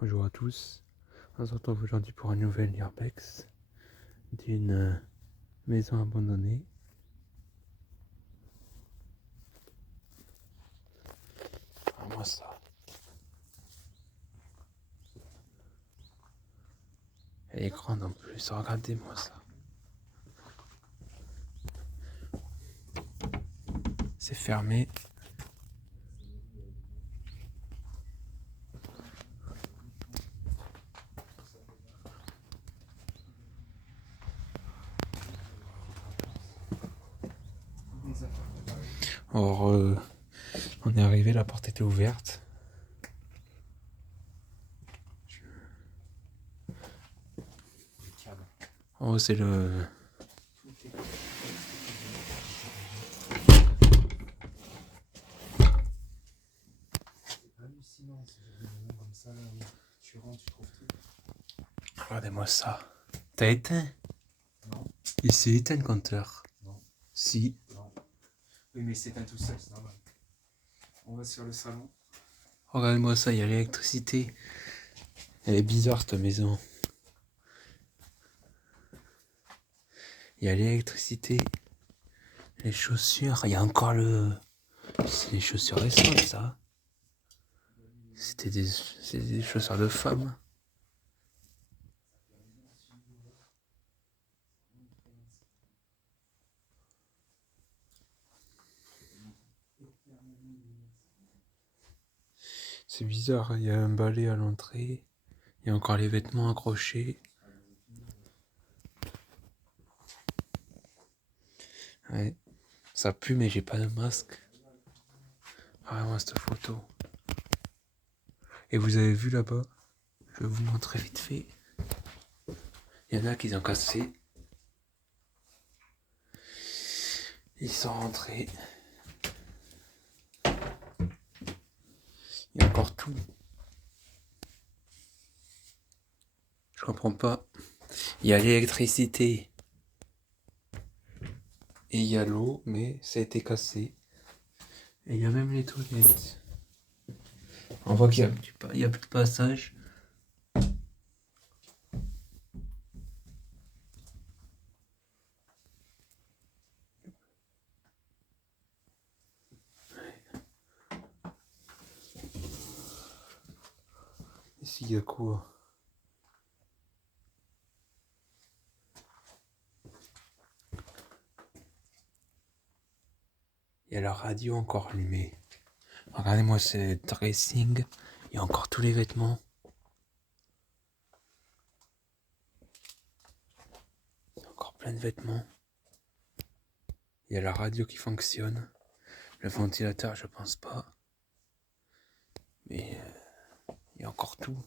Bonjour à tous, on se retrouve aujourd'hui pour un nouvel urbex d'une maison abandonnée. Moi ça. Elle est grande en plus, regardez-moi ça. C'est fermé. Or, on est arrivé, la porte était ouverte. Oh, c'est le... Hallucinant, ce genre de moment comme ça, là, où tu rentres, tu trouves tout. Regardez-moi ça. T'as éteint? Non. Il s'est éteint le compteur. Non. Si. Non. Oui, mais c'est éteint tout seul, c'est normal. On va sur le salon. Regardez-moi ça, il y a l'électricité. Elle est bizarre cette maison. Il y a l'électricité. Les chaussures, il y a encore le... C'est les chaussures récentes ça. C'est des chaussures de femmes. C'est bizarre, il y a un balai à l'entrée. Il y a encore les vêtements accrochés. Ouais. Ça pue mais j'ai pas de masque. Regardez-moi cette photo. Et vous avez vu là-bas? Je vais vous montrer vite fait. Il y en a qui ont cassé. Ils sont rentrés. Il y a encore tout. Je comprends pas. Il y a l'électricité. Et il y a l'eau, mais ça a été cassé. Et il y a même les toilettes. On voit qu'il y a plus de passage. Ici, il y a quoi? Il y a la radio encore allumée. Regardez-moi ce dressing. Il y a encore tous les vêtements. Il y a encore plein de vêtements. Il y a la radio qui fonctionne. Le ventilateur, je pense pas. Mais il y a encore tout.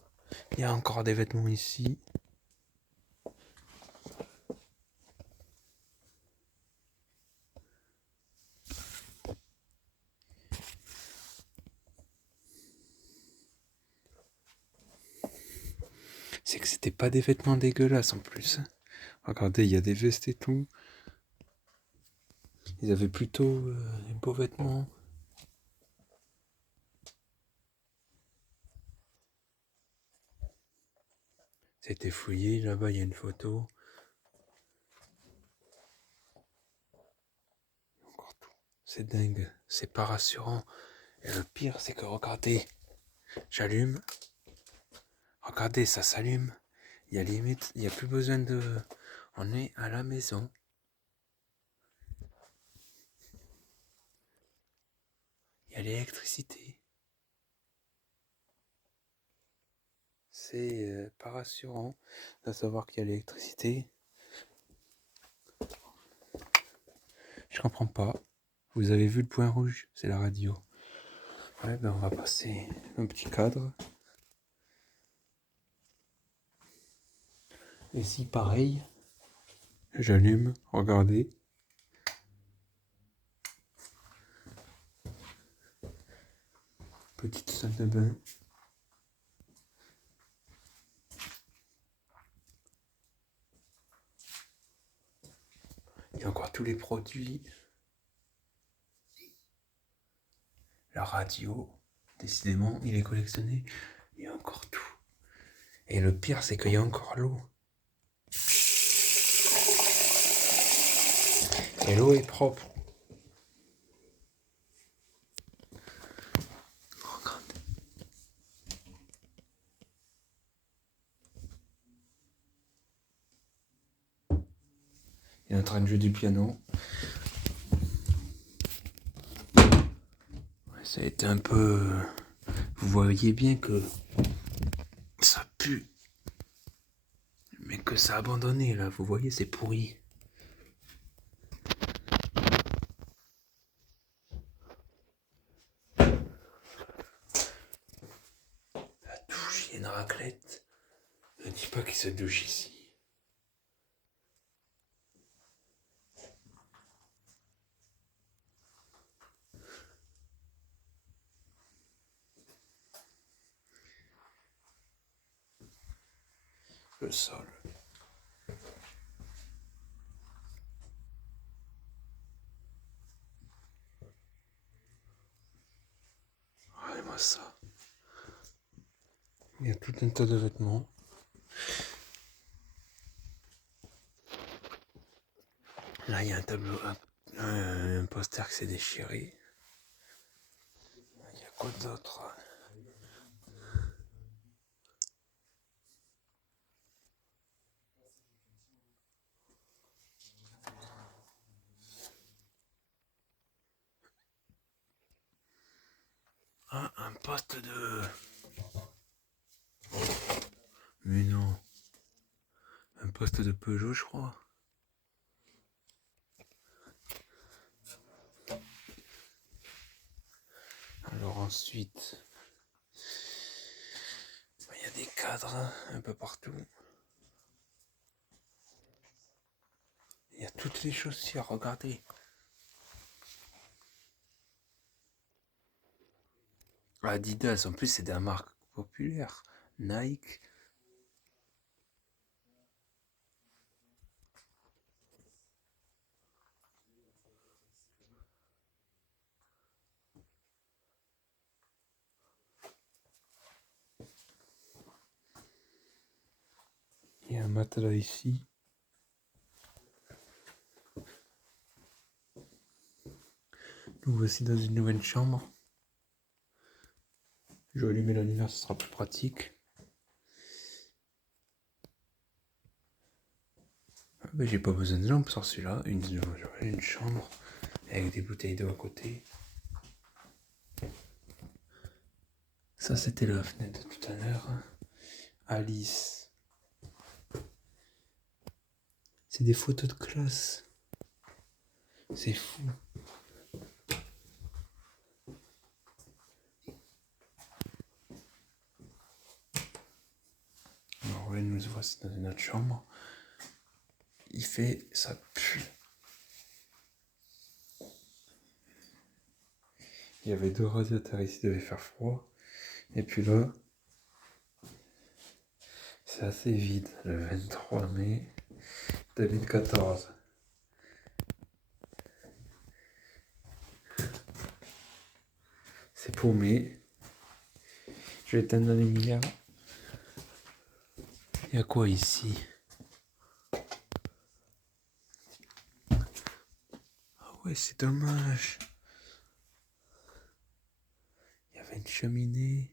Il y a encore des vêtements ici. C'est que c'était pas des vêtements dégueulasses en plus. Regardez, il y a des vestes et tout. Ils avaient plutôt des beaux vêtements. C'était fouillé. Là-bas, il y a une photo. Encore tout. C'est dingue. C'est pas rassurant. Et le pire, c'est que regardez. J'allume. Regardez, ça s'allume. Il y a limite, il n'y a plus besoin de... On est à la maison. Il y a l'électricité. C'est pas rassurant de savoir qu'il y a l'électricité. Je comprends pas. Vous avez vu le point rouge? C'est la radio. Ouais, ben on va passer un petit cadre. Ici, pareil. J'allume, regardez. Petite salle de bain. Il y a encore tous les produits. La radio. Décidément, il est collectionné. Il y a encore tout. Et le pire, c'est qu'il y a encore l'eau. Et l'eau est propre. Regarde. Il est en train de jouer du piano. Ouais, ça a été un peu... Vous voyez bien que ça pue. Mais que ça a abandonné, là. Vous voyez, c'est pourri. La douche, il y a une raclette. Ne dis pas qu'il se douche ici. Le sol. Regardez-moi ça. Il y a tout un tas de vêtements. Là, il y a un tableau, un poster qui s'est déchiré. Il y a quoi d'autre? Ah, un poste de... Mais non. Un poste de Peugeot, je crois. Alors ensuite, il y a des cadres un peu partout. Il y a toutes les chaussures, regardez. Adidas, en plus c'est des marques populaires. Nike. Il y a un matelas ici. Nous voici dans une nouvelle chambre. Je vais allumer la lumière, ce sera plus pratique. Ah ben, j'ai pas besoin de lampe sur celui-là. Une chambre avec des bouteilles d'eau à côté. Ça, c'était la fenêtre de tout à l'heure. Alice. C'est des photos de classe. C'est fou. Alors, ouais, nous voici dans une autre chambre. Il fait... ça pue. Il y avait 2 radiateurs ici, il devait faire froid. Et puis là, c'est assez vide. Le 23 mai 2014. C'est paumé. Je vais éteindre la lumière. Il y a quoi ici? Ah ouais, c'est dommage. Il y avait une cheminée.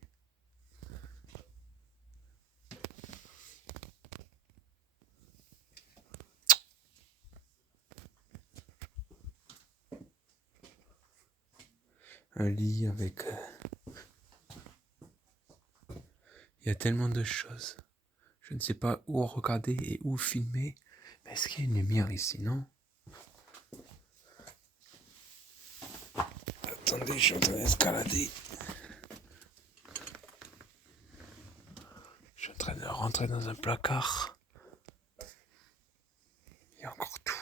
Un lit avec... Il y a tellement de choses. Je ne sais pas où regarder et où filmer. Mais est-ce qu'il y a une lumière ici, non? Attendez, je suis en train d'escalader. Je suis en train de rentrer dans un placard. Il y a encore tout.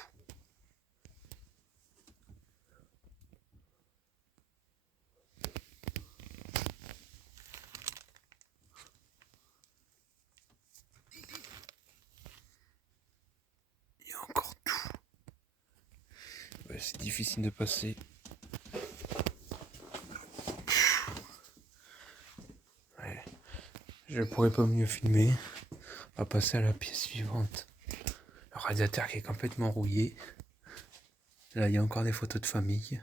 Il y a encore tout. Ouais, c'est difficile de passer. Ouais. Je pourrais pas mieux filmer. On va passer à la pièce suivante. Le radiateur qui est complètement rouillé. Là, il y a encore des photos de famille.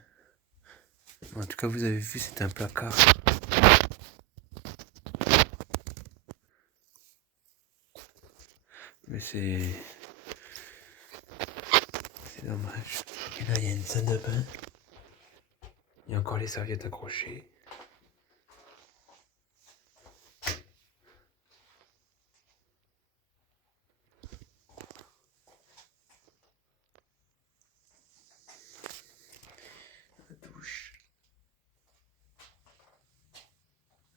En tout cas, vous avez vu, c'est un placard. Mais c'est dommage. Et là, il y a une salle de bain. Il y a encore les serviettes accrochées. La douche.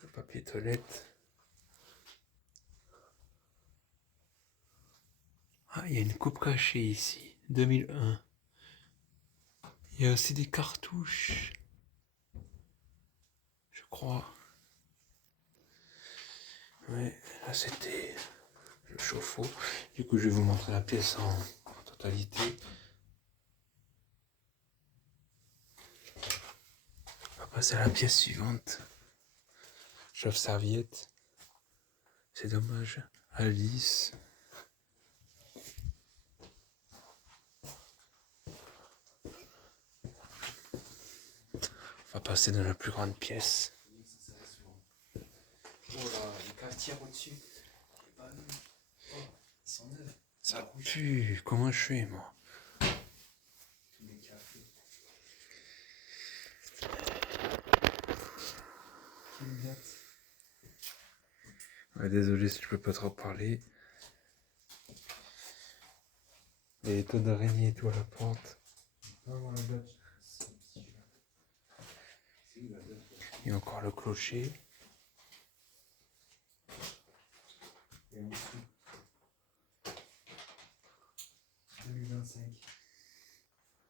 Le papier toilette. Ah, il y a une coupe cachée ici. 2001. Il y a aussi des cartouches. Je crois. Ouais, là c'était le chauffe-eau. Du coup, je vais vous montrer la pièce en totalité. On va passer à la pièce suivante. Chauffe-serviette. C'est dommage. Alice. On va passer dans la plus grande pièce. Oh là, les cafetières au-dessus. Les panneaux. Oh, ils sont neufs. Ça pue. Comment je fais, moi? Tous les cafés. Quelle date? Ouais, désolé si je peux pas trop parler. Les taux d'araignée et tout à la porte. On va voir la date. C'est où la date? Il y a encore le clocher. Et en dessous. 2025.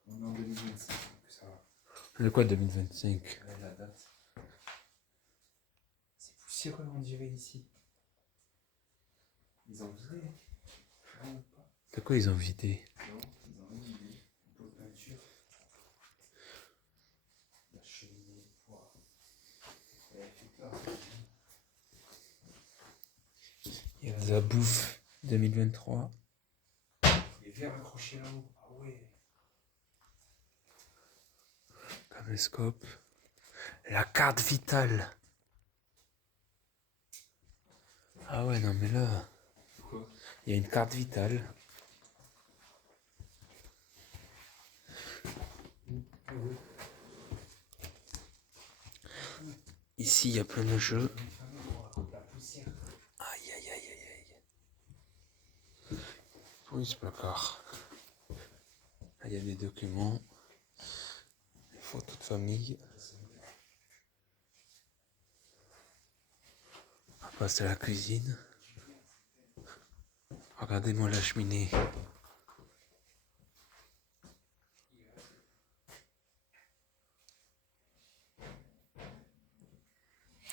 On est en 2025. Ça va. Le quoi 2025? Ouais, la date. C'est poussiéreux, on dirait ici. Ils ont vidé. Non, ou pas. De quoi ils ont vidé? Non, ils ont rien vidé. Un peu de peinture. La cheminée. Wow. Elle fait peur. Il y a la bouffe 2023. Les verres accrochés là-haut. Ah ouais. Caméscope. La carte vitale. Ah ouais, non mais là, Quoi? il y a une carte vitale. Ah ouais. Ici, il y a plein de jeux. La poussière. Aïe, aïe, aïe, aïe, aïe. Oui, ce placard. Là, il y a des documents. Des photos de famille. On va passer à la cuisine. Regardez-moi la cheminée.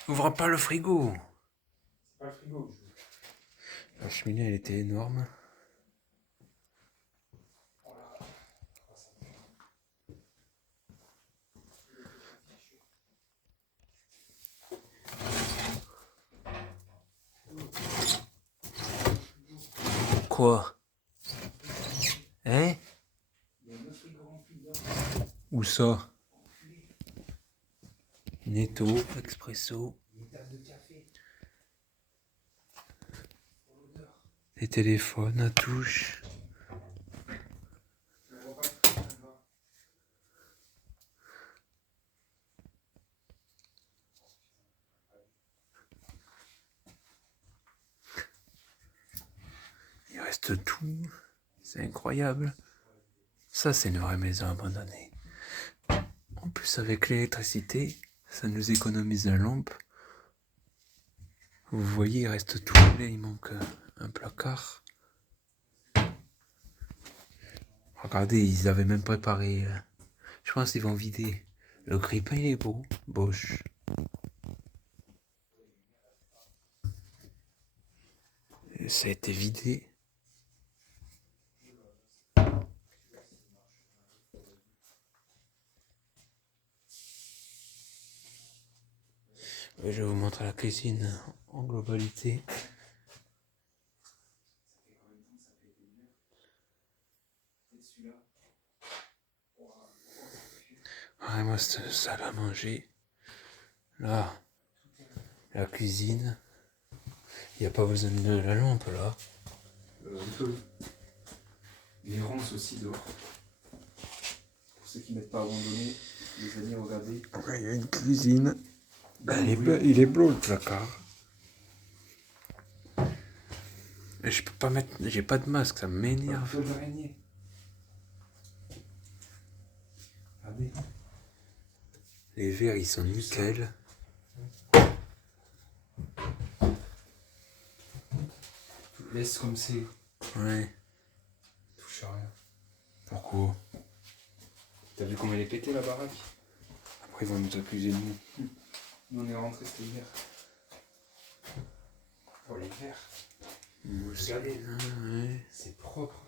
Ouvre pas le frigo. C'est pas le frigo. La cheminée, elle était énorme. Quoi? Hein? Où ça? Netto, expresso. Une tasse de café. Pour l'odeur. Des téléphones à touche. Je vois pas très bien là. Il reste tout. C'est incroyable. Ça, c'est une vraie maison abandonnée. En plus, avec l'électricité, ça nous économise la lampe. Vous voyez, il reste tout. Là, il manque un placard. Regardez, ils avaient même préparé. Je pense qu'ils vont vider. Le grille-pain, il est beau. Bosch. Et ça a été vidé. Je vais vous montrer la cuisine en globalité. Ah, moi, cette salle à manger. Là, la cuisine. Il n'y a pas besoin de la lampe là. Un peu. Les ronces aussi dehors. Pour ceux qui ne mettent pas abandonné, les amis, regardez. Il y a une cuisine. Il est bleu le placard. Et je peux pas mettre. J'ai pas de masque, ça m'énerve. Toile d'araignée. Regardez. Les verres ils sont nickel. Laisse comme c'est. Ouais. Touche à rien. Pourquoi? T'as vu comment elle est pétée la baraque? Après ils vont nous accuser de nous. Nous on est rentrés cet hiver. Oh les verres. Regardez. Ouais. C'est propre.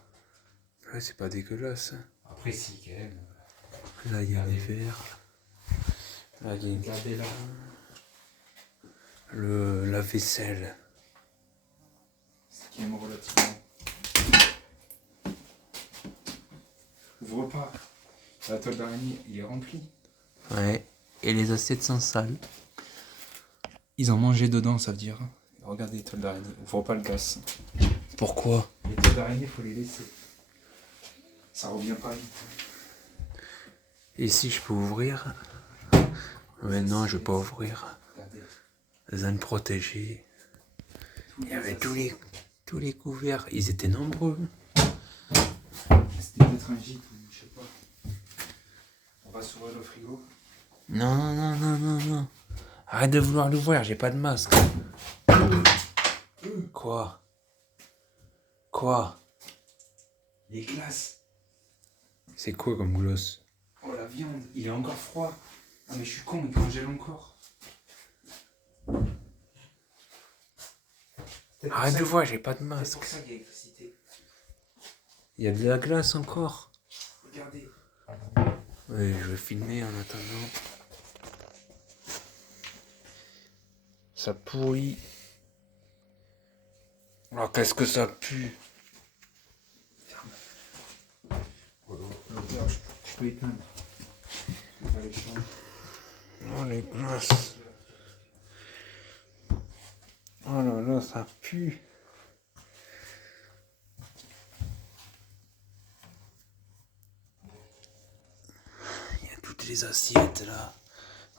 Ouais, c'est pas dégueulasse. Après si quand même. Là il y a les verres. Là il y a une... Regardez là. La vaisselle. C'est qui aime relativement. Ouvre pas. La toile d'araignée, il est rempli. Ouais. Et les assiettes sont sales. Ils ont mangé dedans, ça veut dire. Regardez les toiles d'araignée. Ouvre pas le gaz. Pourquoi? Les toiles d'araignée, faut les laisser. Ça revient pas vite. Et si je peux ouvrir? Mais non, je vais pas ouvrir. Regardez. Zone protégée. Il y avait tous les couverts. Ils étaient nombreux. C'était peut-être un gîte ou je sais pas. On va s'ouvrir le frigo. Non, non, non, non, non. Arrête de vouloir l'ouvrir, j'ai pas de masque. Quoi? Quoi? Les glaces. C'est quoi comme gloss? Oh la viande, il est encore froid. Ah mais je suis con, il congèle encore. Arrête de voir, j'ai pas de C'est masque. pour ça qu'il y a l'électricité. Il y a de la glace encore. Regardez. Oui, je vais filmer en attendant. Ça pourrit. Oh, qu'est-ce que ça pue? L'odeur, je peux éteindre. On va les changer. Oh, les glaces. Oh là là, ça pue. Il y a toutes les assiettes là.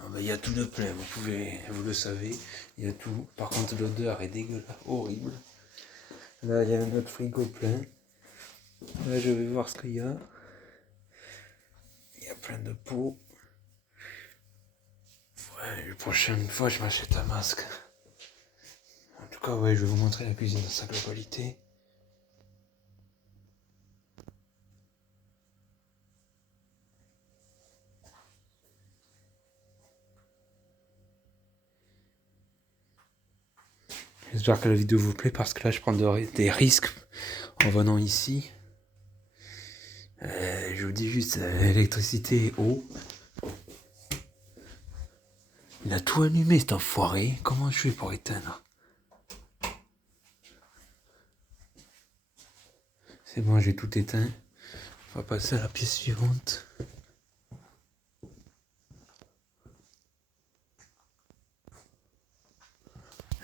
Ah bah, il y a tout de plein, vous le savez. Il y a tout. Par contre, l'odeur est dégueulasse, horrible. Là, il y a notre frigo plein. Là, je vais voir ce qu'il y a. Il y a plein de pots. Ouais, la prochaine fois, je m'achète un masque. En tout cas, ouais, je vais vous montrer la cuisine dans sa globalité. J'espère que la vidéo vous plaît parce que là, je prends des risques en venant ici. Je vous dis juste, électricité et eau. Il a tout allumé, cet enfoiré. Comment je fais pour éteindre? C'est bon, j'ai tout éteint. On va passer à la pièce suivante.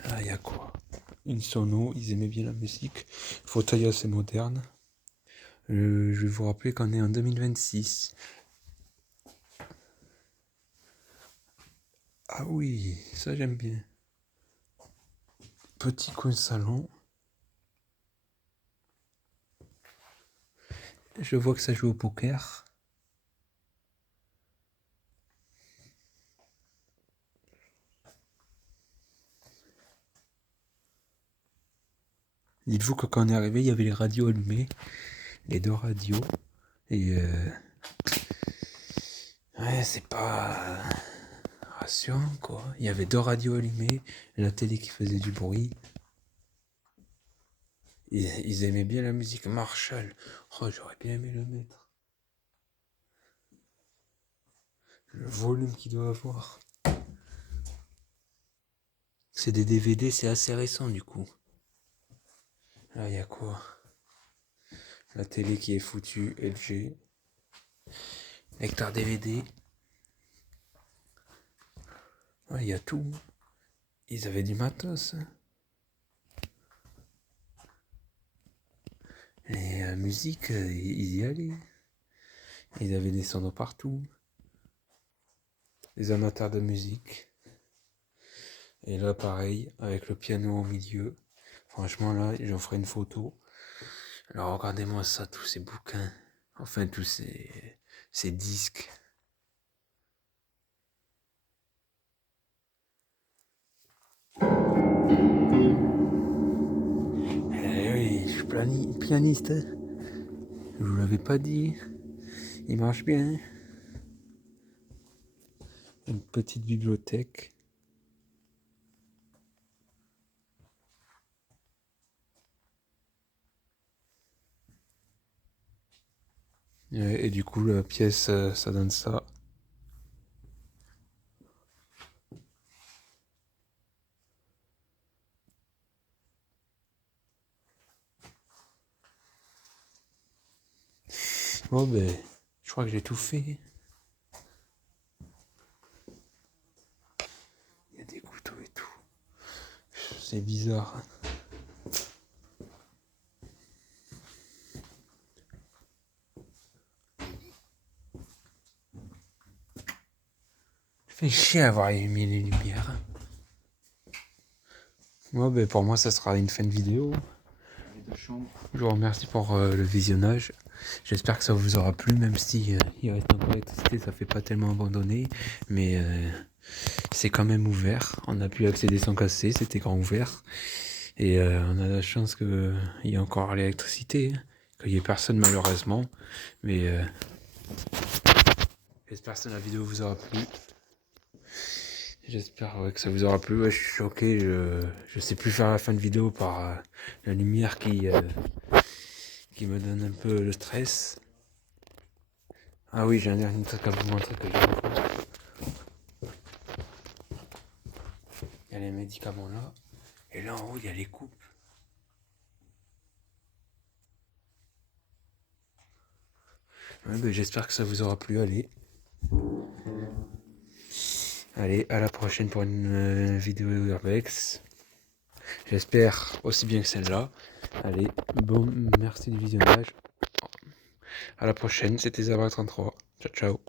Là, il y a quoi? Une sono, ils aimaient bien la musique. Fauteuil assez moderne. Je vais vous rappeler qu'on est en 2026. Ah oui, ça j'aime bien. Petit coin salon. Je vois que ça joue au poker. Dites-vous que quand on est arrivé, il y avait les radios allumées. Les deux radios. Et ouais, c'est pas rassurant quoi. Il y avait deux radios allumées, la télé qui faisait du bruit. Ils aimaient bien la musique Marshall. Oh, j'aurais bien aimé le mettre. Le volume qu'il doit avoir. C'est des DVD, c'est assez récent du coup. Là, il y a quoi? La télé qui est foutue, LG. Lecteur DVD. Ouais, il y a tout. Ils avaient du matos. Les musiques, ils y allaient. Ils avaient des sonos partout. Des amateurs de musique. Et là, pareil, avec le piano au milieu. Franchement, là, j'en ferai une photo. Alors, regardez-moi ça, tous ces bouquins. Enfin, tous ces disques. Eh oui, je suis pianiste. Je vous l'avais pas dit. Il marche bien. Une petite bibliothèque. Et du coup, la pièce, ça donne ça. Bon, ben, je crois que j'ai tout fait. Il y a des couteaux et tout. C'est bizarre. Ça fait chier avoir mis les lumières. Bon, ben, pour moi, ça sera une fin de vidéo. Je vous remercie pour le visionnage. J'espère que ça vous aura plu, même si il reste un peu d'électricité, ça fait pas tellement abandonné. Mais c'est quand même ouvert. On a pu accéder sans casser, c'était grand ouvert. Et on a la chance qu'il y ait encore l'électricité, qu'il n'y ait personne malheureusement. Mais j'espère que la vidéo vous aura plu. J'espère que ça vous aura plu. Ouais, je suis choqué, je sais plus faire la fin de vidéo par la lumière qui me donne un peu le stress. Ah oui, j'ai un dernier truc à vous montrer que j'ai. Il y a les médicaments là. Et là en haut, il y a les coupes. Ouais, ben, j'espère que ça vous aura plu. Allez, à la prochaine pour une vidéo Urbex. J'espère aussi bien que celle-là. Allez, bon, merci du visionnage. À la prochaine, c'était Zabra33. Ciao, ciao.